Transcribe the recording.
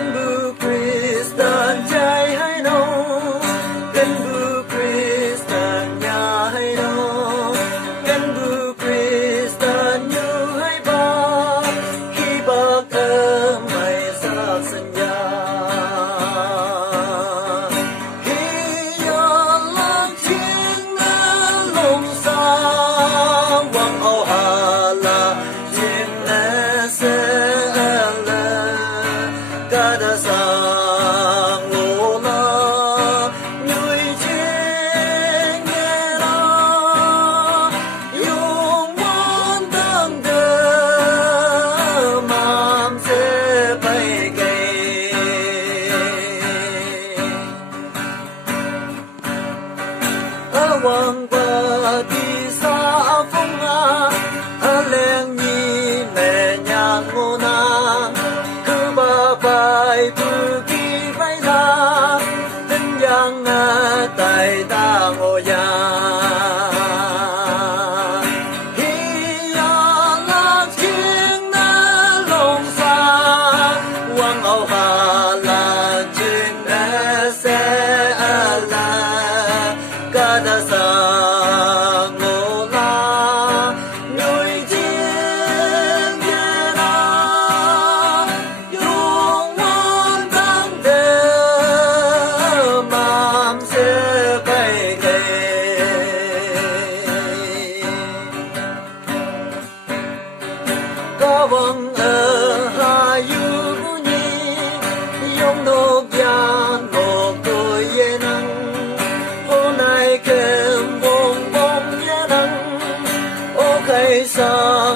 bu Kristan chạy hay đâu cần bu Kristan nhà hay đâu cần bu Kristan như hay ba khi bác thơ mày ra sân nhà khi yo lang chiếng lông xa quang ao hà la chiếng sẽ kada sang lô la nhụy chiếng nghe la yung muôn đăng đơ mam sẽ bay cây ở quang qua đi xa phong nga ở leng nhi mẹ nhang ngô na bài từ khi vay la đến giang tại ta ngô ya khi la chiếng lông xa quang ao hà la chiếng sẽ là cả đã sa ngô la nhụy chiếng nghe la yung muôn đăng đơ mam sẽ bay cây ca vang ở hà yu nhi yung nô gian một tôi ye năng hôm nay kem bông bông ye năng ô cây sa